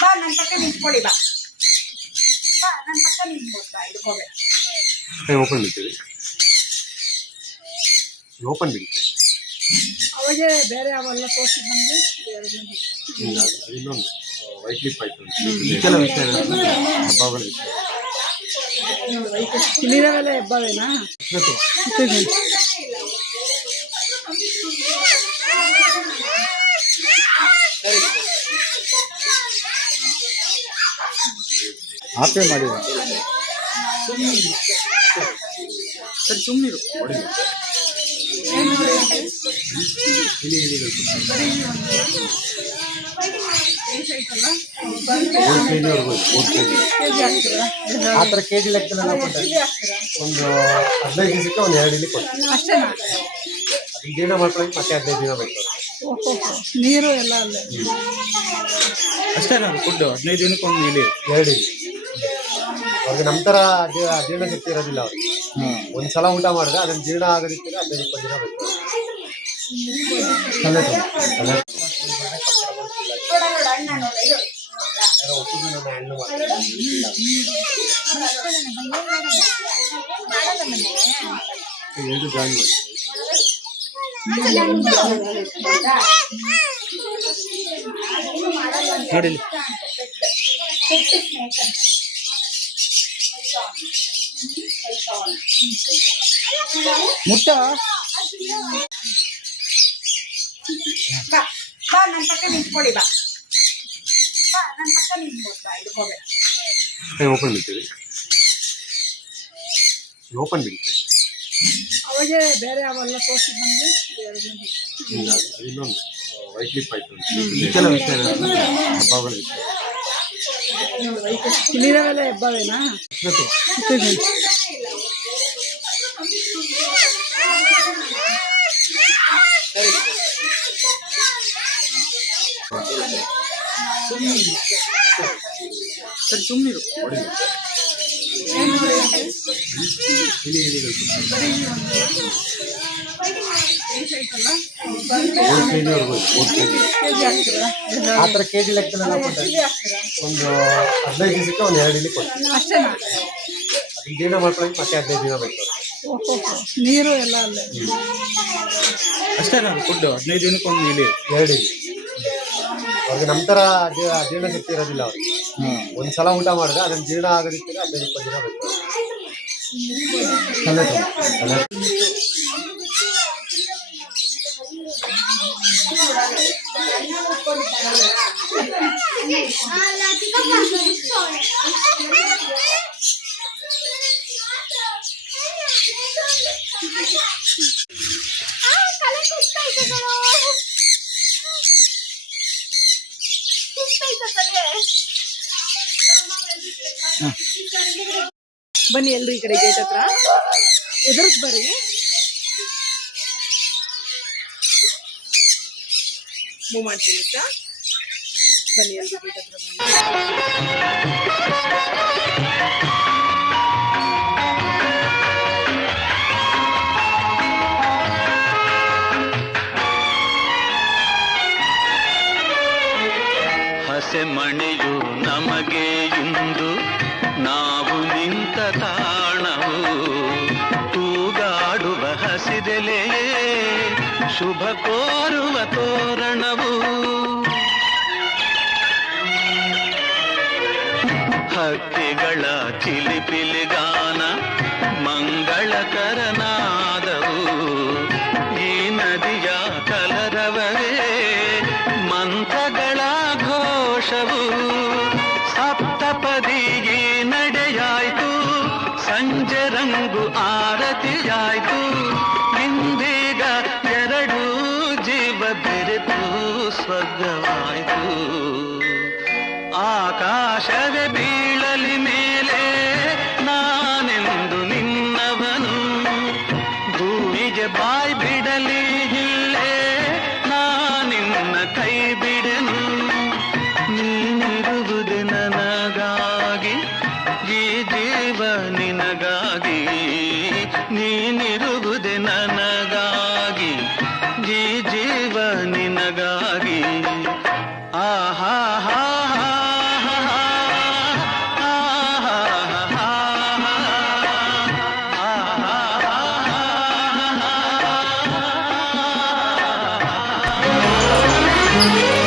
ಬಾ ನನ್ನ ಪಕ್ಕ ನಿಂತ್ಕೊಳ್ಳಿ. ಬಾ ಬಾ ನನ್ನ ಪಕ್ಕ ನಿಂತ್ಕೊಳ್ತಾ ಇಟ್ಕೋಬೇಕು. ಓಪನ್ ಬಿಡ್ತೀವಿ, ಓಪನ್ ಬಿಡ್ತೀವಿ. ಅವಾಗೆ ಬೇರೆ ಅವೆಲ್ಲ ತೋರಿಸಿ ಬಂದು ಇನ್ನೊಂದು ವೈಟ್ ಲಿಪ್ ಆಯ್ತು. ಇದಕ್ಕೆಲ್ಲ ವಿಷಯ ಹಬ್ಬಗಳ ವಿಷಯ ಇಲ್ಲಿರೋವೆಲ್ಲ ಹೆಬ್ಬಾವೇನಾ? ಆಪೇ ಮಾಡಿ ಸರಿ ಸುಮ್ಮನಿರು. ಆ ಥರ ಕೆಜಿ ಲೆಕ್ಕದಲ್ಲಿ ಒಂದು 15 ದಿವಸಕ್ಕೆ ಒಂದು 2 ಇಲಿ ಕೊಡ್ತೀವಿ ಅಷ್ಟೇ. ಅದಕ್ಕೆ ಜೀರ್ಣ ಮಾಡ್ಕೊಳ್ಳೋಕೆ ಮತ್ತೆ 15 ದಿನ ಬೇಕು. ನೀರು ಎಲ್ಲ ಅಲ್ಲೇ ಅಷ್ಟೇ. ನಾವು ಫುಡ್ 15 ದಿನಕ್ಕೆ ಒಂದು ಇಲಿ 2 ಇಲಿ. ಅವ್ರಿಗೆ ನಮ್ಮ ಥರ ಜೀರ್ಣ ಶಕ್ತಿ ಇರೋದಿಲ್ಲ. ಅವ್ರಿಗೆ ಒಂದ್ಸಲ ಊಟ ಮಾಡಿದ್ರೆ ಅದನ್ನ ಜೀರ್ಣ ಆಗೋದಕ್ಕೆ 15-20 ದಿನ ಬೇಕು. ಹಣ್ಣು ಜಾಯಿನ್ ಮಾಡಿ ನೋಡಿ. ಮುಟ್ಟ ಬಾ ಬಾ ನನ್ನ ಪಕ್ಕ ನಿಂತ್ಕೊಳ್ಳಿ. ಬಾ ಬಾ ನನ್ನ ಪಕ್ಕ ನಿಂತ್ಕೊಳ್ತಾ ಇಟ್ಕೋಬೇಕು. ಓಪನ್ ಬಿಡ್ತೀವಿ, ಓಪನ್ ಬಿಡ್ತೀವಿ. ಅವಾಗೆ ಬೇರೆ ಅವೆಲ್ಲ ತೋರಿಸಿ ಬಂದು ಇನ್ನೊಂದು ವೈಟ್ ಲಿಪ್ ಆಯ್ತು. ಇದಕ್ಕೆಲ್ಲ ವಿಷಯ ಹಬ್ಬಗಳ ವಿಷಯ ಇಲ್ಲಿರೋವೆಲ್ಲ ಹೆಬ್ಬಾವೇನಾ? ಸರಿ ಸುಮ್ಮನಿರು. ಆ ಥರ ಕೆಜಿ ಲೆಕ್ಕದಲ್ಲಿ ಒಂದು 15 ದಿವಸಕ್ಕೆ ಒಂದು 2 ಇಲಿ ಕೊಡ್ತೀವಿ ಅಷ್ಟೇ. ಅದಕ್ಕೆ ಜೀರ್ಣ ಮಾಡ್ಕೊಳ್ಳೋಕೆ ಮತ್ತೆ 15 ದಿನ ಬೇಕು. ನೀರು ಎಲ್ಲ ಅಲ್ಲೇ ಅಷ್ಟೇ. ನಾವು ಫುಡ್ 15 ದಿನಕ್ಕೆ ಒಂದು ಇಲಿ 2 ಇಲಿ. ಅವ್ರಿಗೆ ನಮ್ಮ ಥರ ಜೀರ್ಣ ಶಕ್ತಿ ಇರೋದಿಲ್ಲ. ಅವ್ರಿಗೆ ಒಂದ್ಸಲ ಊಟ ಮಾಡಿದ್ರೆ ಅದನ್ನ ಜೀರ್ಣ ಆಗೋದಕ್ಕೆ 15-20 ದಿನ ಬೇಕು. ಬನ್ನಿ ಎಲ್ರು ಈ ಕಡೆ ಗೇಟ್ ಹತ್ರ ಎದುರಿಗೆ ಬರ್ರಿ. ಮೂವ್ ಮಾಡ್ತೀನಿ ಸರ್. ಬನ್ನಿ ಎಲ್ರು ಗೇಟ್ ಹತ್ರ ಬನ್ನಿ. ಹಸೆ ಮಣೆಯು ನಮಗೆ ಇಂದು ನಾವು ನಿಂತ ತಾಣವು, ತೂಗಾಡುವ ಹಸಿದೆಲೆಯೇ ಶುಭ ಕೋರುವ ತೋರಣವು. ಹಕ್ಕಿಗಳ ಚಿಲಿಪಿಲಿಗಾನ ಮಂಗಳಕರನಾದವು, ಈ ನದಿಯ ಕಲರವವೇ ಮಂತ್ರಗಳ ಘೋಷವು. ಸಪ್ತಪದಿ ನಡೆಯಾಯ್ತು, ಸಂಜೆ ರಂಗು ಆರತಿಯಾಯ್ತು. ಇಂದೀಗ 2 ಜೀವ ಬೆರೆತು ಸ್ವರ್ಗವಾಯ್ತು. ಆಕಾಶವೇ ಬೀಳಲಿ ಮೇಲೆ ನಾನೆಂದು ನಿನ್ನವನು, ಭೂಮಿಗೆ ಬಾಯ್ ಬಿಡಲಿ ಇಲ್ಲೇ ನಾ ಜೀವ ನಿನಗಾಗಿ ಆಹಾ Thank you.